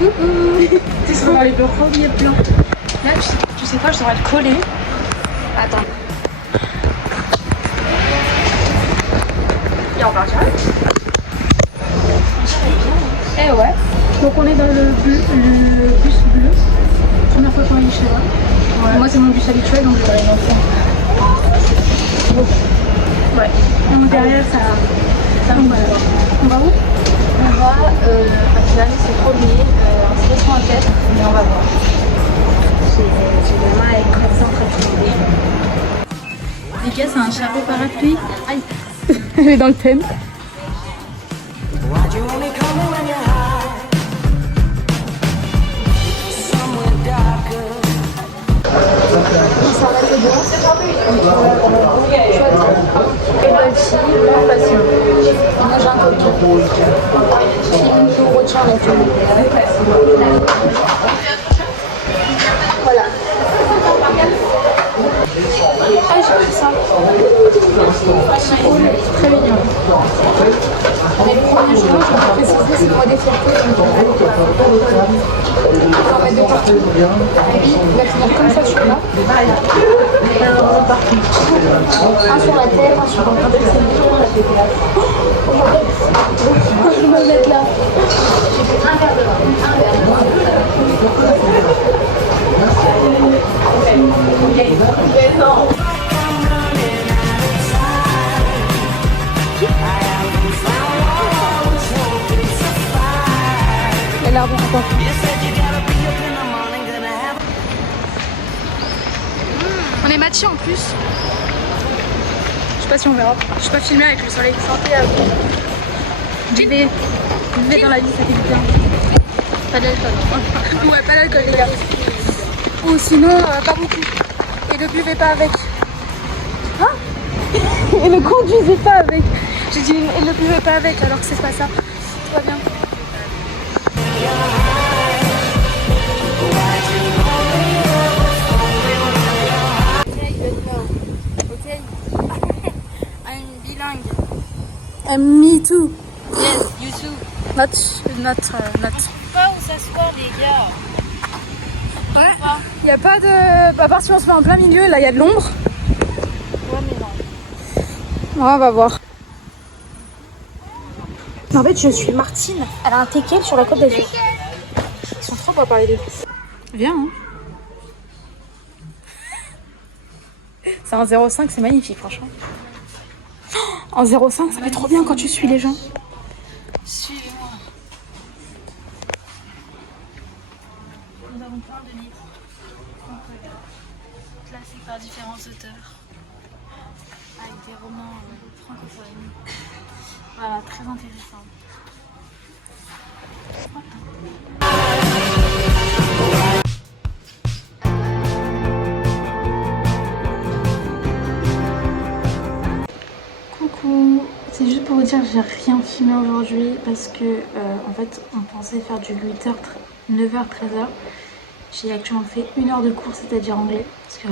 Tu sais, dans les premiers plans. Là, tu sais quoi, je devrais le coller. Attends. Et on partira. Eh ouais. Donc on est dans le bus bleu. Première fois qu'on est chez moi. Ouais. Moi c'est mon bus habituel donc je vais aller dans le fond. Ouais. Donc derrière ça me va. On va où? On va à Finale, c'est premier, inscription à tête, mais on va voir. J'ai le main à être très centralisée. Les gars, c'est un chapeau parapluie. Aïe. Elle est dans le thème. Ça va être bien. Et Dolce, passion. Moi j'ai un coton. Film, retiens la télé. Voilà. Ah, j'ai pris ça. C'est cool, c'est très mignon. Mais le premier jour, je vais préciser, c'est le mois des fiertés. On va mettre de partout. Il va finir comme ça sur là. Un sur la tête, un sur le dos. Je vais me mettre là. J'ai fait un verre de vin. Un verre de vin. Elle a l'air bon, attends. On est matchés en plus. Je sais pas si on verra. Je suis pas filmée avec le soleil. Santé à vous. Vivez dans la vie, ça fait du bien. Pas d'alcool. Ouais, pas d'alcool les gars. Ou sinon, pas beaucoup. Et ne buvez pas avec. Hein? Et ne conduisez pas avec. J'ai dit et ne buvez pas avec alors que c'est pas ça. Tout va bien. Me too. Yes, you too. Not. Pas où s'asseoir les gars. Ouais. Il y a pas de. À part si on se met en plein milieu, là il y a de l'ombre. Ouais mais non. Ouais, on va voir. En fait, je suis Martine. Elle a un teckel sur la Côte d'Azur. Ils sont trop pour parler d'eux. Viens. Hein. C'est un 0,5, c'est magnifique, franchement. En 0,5, ça fait trop bien quand tu suis les gens. Suivez-moi. Nous avons plein de livres. Classés par différents auteurs. Avec des romans francophones. Voilà, très intéressant. Coucou, c'est juste pour vous dire que j'ai rien filmé aujourd'hui parce que en fait on pensait faire du 8h, 9h, 13h. J'ai actuellement fait 1 heure de cours, c'est-à-dire anglais, parce que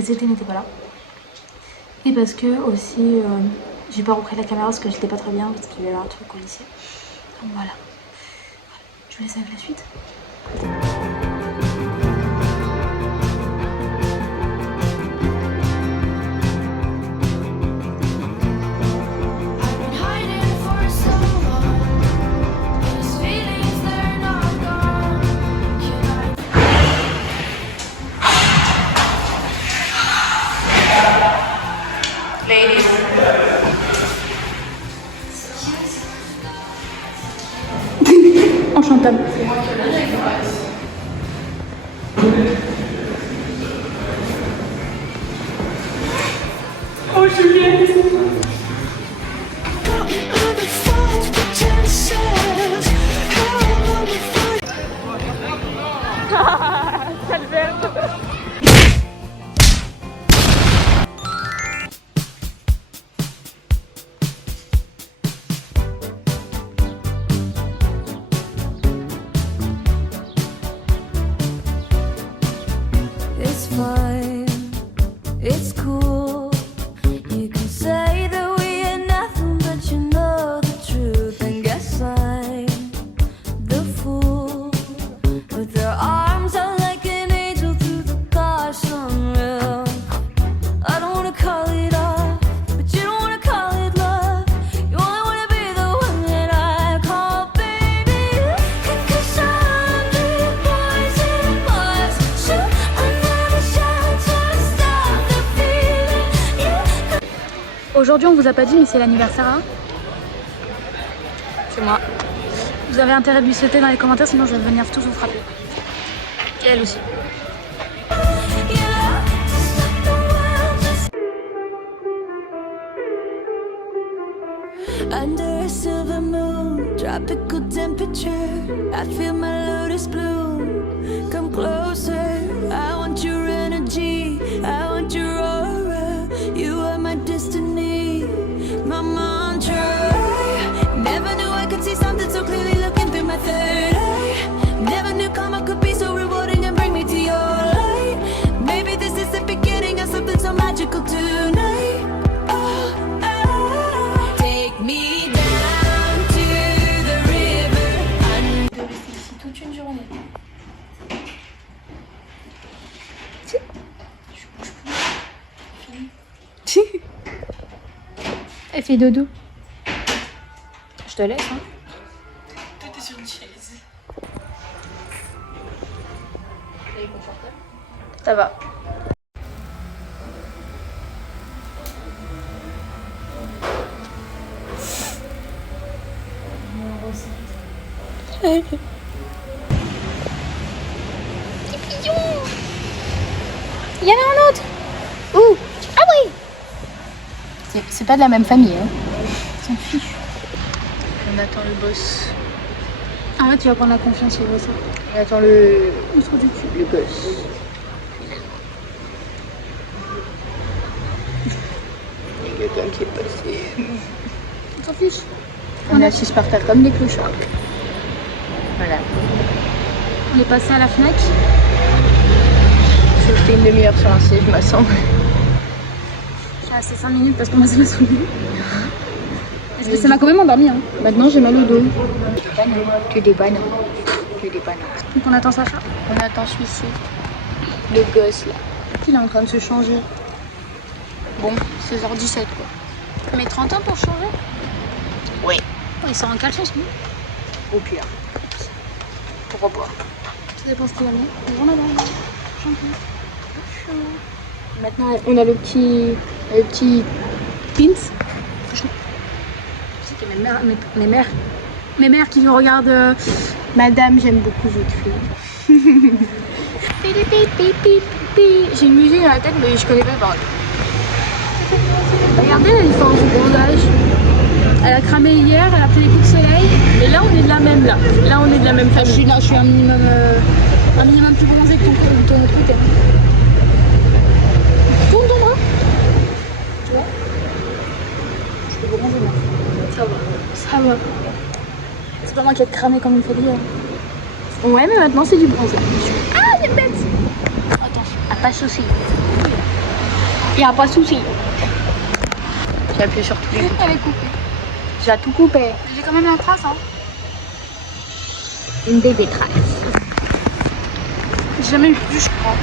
SVT n'était pas là. Et parce que aussi j'ai pas repris la caméra parce que j'étais pas très bien, parce qu'il y avait un truc au lycée. Donc voilà. Je vous laisse avec la suite. Enchantable. Oh Juliette. Aujourd'hui, on vous a pas dit, mais c'est l'anniversaire. Hein. C'est moi. Vous avez intérêt de lui souhaiter dans les commentaires, sinon je vais venir tous vous frapper. Et elle aussi. Under a silver moon, tropical temperature, I feel my lotus bloom. Come closer, I want your energy, I want your aura. You are my destiny, my mantra. Never knew I could see something so clearly looking through my third eye. Never knew karma could be so rewarding and bring me to your light. Maybe this is the beginning of something so magical tonight. Take me down to the river. De rester ici toute une journée. Elle fait dodo. Je te laisse, hein. T'es sur une chaise. Elle est confortable. Ça va. Il y en a un autre. Ouh. Ah oui. C'est pas de la même famille, hein. S'en fiche. On attend le boss. Ah ouais, tu vas prendre la confiance, il voit ça. On attend le Outre du cul. le gosse. Il y a quelqu'un qui est passé. On s'en fiche. On est assis par terre comme des clochards. Voilà. On est passé à la Fnac. Je fais une demi-heure sur un siège, me semble. J'ai resté 5 minutes parce que moi ça m'a saoulé. Ça m'a quand même endormi. Hein. Maintenant j'ai mal au dos. Que des bananes. Que des bananes. Donc on attend Sacha. On attend celui-ci. Le gosse là. Il est en train de se changer. Bon, 16h17 quoi. Mais 30 ans pour changer. Oui. Oh, il sort en caleçon ce moment. Au pire. Pour boire. Ça dépend ce qu'il a mis. Bonjour madame. Champion. Maintenant on a le petit Pins. C'était mes mères qui regardent. Madame, j'aime beaucoup votre fille. J'ai une musique dans la tête mais je connais pas les paroles. Regardez la différence de bronzage. Elle a cramé hier, elle a pris des coups de soleil. Et là on est de la même là. Là on est de la même famille. Je suis un minimum plus bronzé que ton autre côté. Tourne ton bras. Tu vois? Je peux bronzer moi. Ça va. Ça va. C'est pas moi qui ai cramé comme une fois hier. Ouais, mais maintenant c'est du bronzage. Ah, il est bête. Attention. Ah, pas de soucis. Il n'y a pas de soucis. J'ai appuyé sur tous les boutons. Elle est coupée. J'ai tout coupé. J'ai quand même la trace, hein. Une bébé trace. J'ai jamais eu plus, je crois.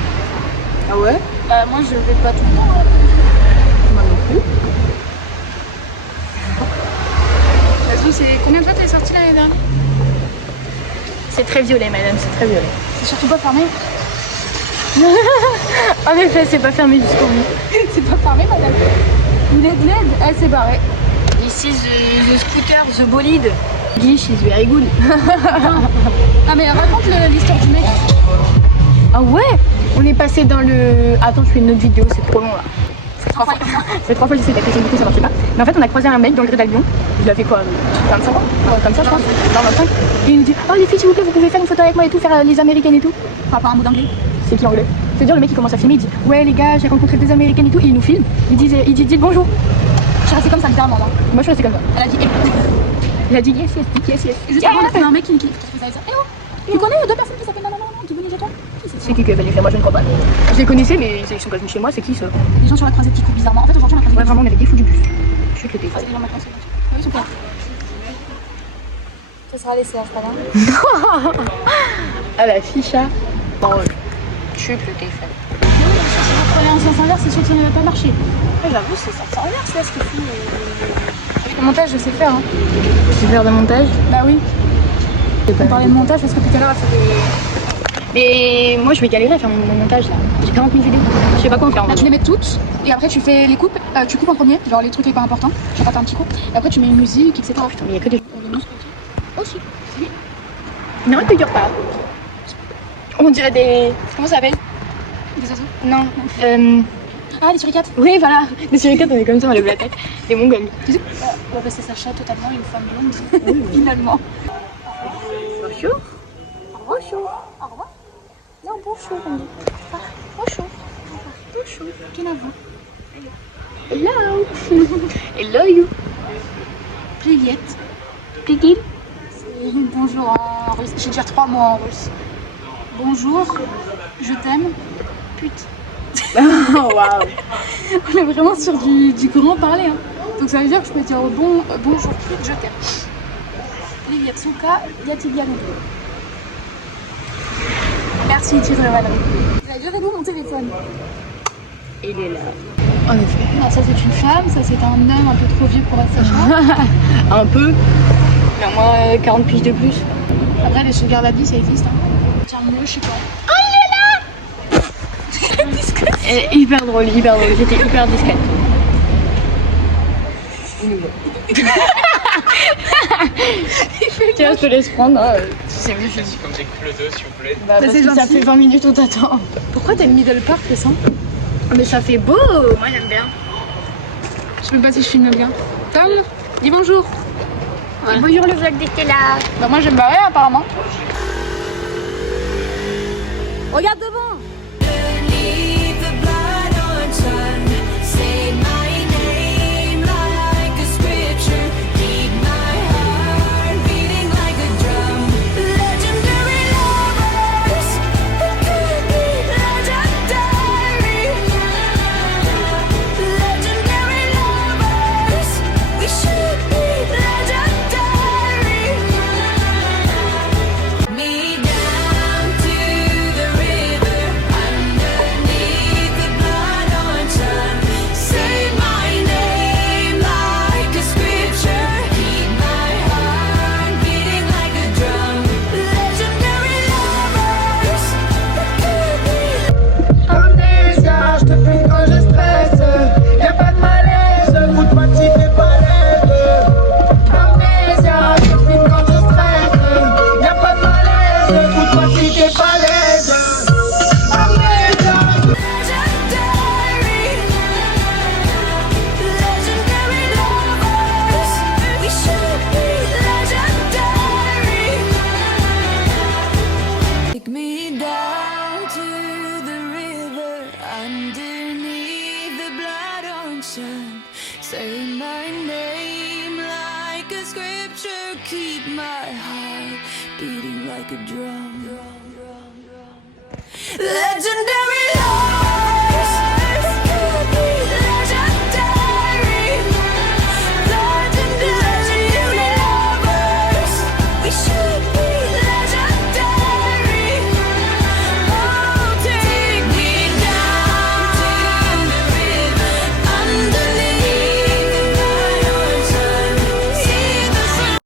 Ah ouais? Moi, je vais pas tout le temps. Moi non plus. C'est combien de fois t'es sortie l'année dernière? C'est très violet, madame, c'est très violet. C'est surtout pas fermé. En effet, c'est pas fermé jusqu'au bout. C'est pas fermé, madame. Vous êtes laide, elle s'est barrée. Ici, the scooter, the bolide. English is very good. Ah, mais raconte l'histoire du mec. Ah ouais? On est passé dans le... Attends, je fais une autre vidéo, c'est trop long là. Ça fait 3 fois que j'essaie d'appuyer sur le bouton, ça marchait pas. Mais en fait, on a croisé un mec dans le gré d'avion. Il a fait quoi? 25 ans? Comme ça, je pense. Non, 25. Et il nous dit: oh les filles, s'il vous plaît, vous pouvez faire une photo avec moi et tout, faire les américaines et tout. Enfin, pas un mot d'anglais. C'est qui anglais? C'est-à-dire, le mec il commence à filmer, il dit: ouais, les gars, j'ai rencontré des américaines et tout. Et il nous filme. Il dit bonjour. Je suis restée comme ça, littéralement. Moi, Moi, je suis restée comme ça. elle a dit Il a dit yes, yes. Et juste avant, on a trouvé un mec qui faisait ça. Hello, tu connais deux personnes qui s'appellent non, tu connais déjà toi? C'est qui a fait? Moi, je ne crois pas. Je les connaissais, mais ils sont pas venus chez moi. C'est qui ça? Les gens sur la croisette qui coupent bizarrement. En fait, aujourd'hui, on a croisé. Ouais, vraiment, on avait des fous du bus. Je suis que t'es Ah, c'est les gens de la croisette. Ah oui, super. Ça sera laissé Instagram. Ah la ficha. Bon, je suis que t'es fan. Si vous prenez un sens inverse, c'est sûr que ça ne va pas marcher. Ouais, j'avoue, c'est ça. Inverse, là, ce que tu Avec le montage, je sais faire. Hein. Tu veux faire de montage? Bah oui. C'est On parlait de montage parce que tout à l'heure, elle fait Mais moi, je vais galérer à faire mon montage là. J'ai 40 000 vidéos. Je sais pas quoi en faire en Là, vrai. tu les mets toutes et après tu fais les coupes. Tu coupes en premier, genre les trucs les pas importants. Tu vas faire un petit coup. Et après tu mets une musique, etc. Oh putain, mais il y a que des. Aussi. Non, il te dure pas. On dirait des. Comment ça s'appelle? Des oiseaux. Non. Ah, les suricates. Oui, voilà. Les suricates, on est comme ça, on les attaque. Les mongols. Ouais, bah c'est Sacha totalement une femme blonde. Finalement. Bonjour. Bonjour. Au revoir. Non, bonjour, on dit. Ah, bonjour. Bonjour. Kenavo. Hello. Hello, you. Привет. Pigil. Bonjour en russe. J'ai déjà 3 mots en russe. Bonjour. Je t'aime. Pute. Oh, waouh. On est vraiment sur du grand parler. Hein. Donc ça veut dire que je peux dire bonjour pute, je t'aime. Привет, сука, я тебя люблю. Merci, tu reviendras. Il a déjà mon téléphone. Il est là. En effet. Non, ça c'est une femme, ça c'est un homme un peu trop vieux pour être Sacha. Un peu. Mais au moins 40 piges de plus. Après les sugar daddy ça existe. Hein. Tiens, mieux, je sais pas. Hyper drôle, hyper drôle. J'étais hyper discrète. Tiens, je te laisse prendre. Hein. C'est mieux. Comme des clodos, s'il vous plaît. Bah, parce c'est que ça gentil. fait 20 minutes on t'attend. Pourquoi t'as le middle part que ça? Mais ça fait beau. Moi j'aime bien. Je sais même pas si je filme bien. Tom, dis bonjour. Ouais. Bonjour le vlog d'été là. Bah moi j'aime pas rien apparemment. Regarde devant. Beneath the blood-orange sun, say my name like a scripture. Keep my heart beating like a drum. Legendary lovers, we could be legendary. Legendary lovers, we should be legendary. Me down to the river, underneath the blood-orange sun. Say my name like a scripture. Keep my heart beating like a drum. Legendary lovers, we could be. Amnésia, je te fume quand je stresse. Y'a pas de malaise, coup de poing si t'es pas l'aise. Amnésia, je te fume quand je stresse. Y'a pas de malaise, coup de poing si t'es pas l'aise. Amnésia. Legendary, legendary lovers, we should be legendary. Take me down to the river, underneath the blood-orange sun. Say my name like a scripture, keep my heart beating like a drum. Legendary